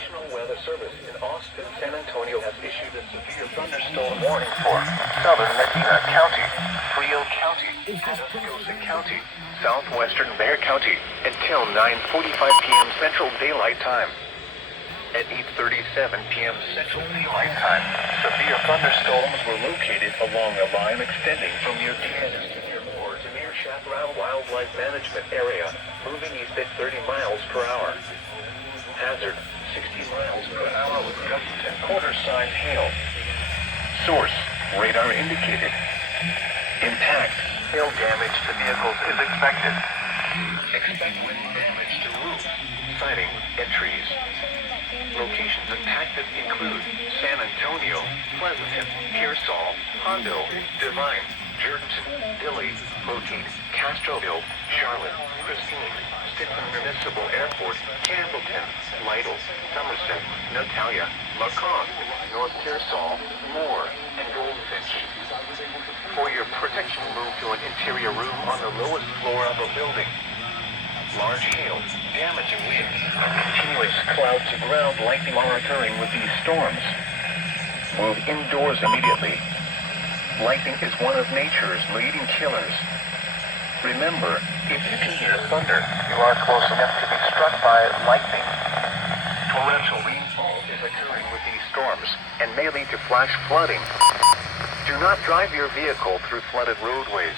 National Weather Service in Austin, San Antonio has issued a severe thunderstorm warning for southern Medina County, Frio County, Atascosa County, southwestern Bexar County until 9:45 p.m. Central Daylight Time. At 8:37 p.m. Central Daylight Time, severe thunderstorms were located along a line extending from near Kansas to near Moore to near Chaparral Wildlife Management Area, moving east at 30 miles per hour. Hazard, 60 miles per hour with gusts and quarter-size hail. Source, radar indicated. Impact, hail damage to vehicles is expected. Expect wind damage to roofs, siding, and trees. Locations impacted include San Antonio, Pleasanton, Pearsall, Hondo, Divine, Jordan, Dilley, Moteet, Castroville, Charlotte, Christine, Stifton Municipal Airport, Campbellton, Lytle, Somerset, Natalia, Macomb, North Pearsall, Moore, and Goldfinch. For your protection, move to an interior room on the lowest floor of a building. Large hail, damaging winds, and continuous cloud-to-ground lightning are occurring with these storms. Move indoors immediately. Lightning is one of nature's leading killers. Remember, if you can hear thunder, you are close enough to be struck by lightning. Torrential rainfall is occurring with these storms and may lead to flash flooding. Do not drive your vehicle through flooded roadways.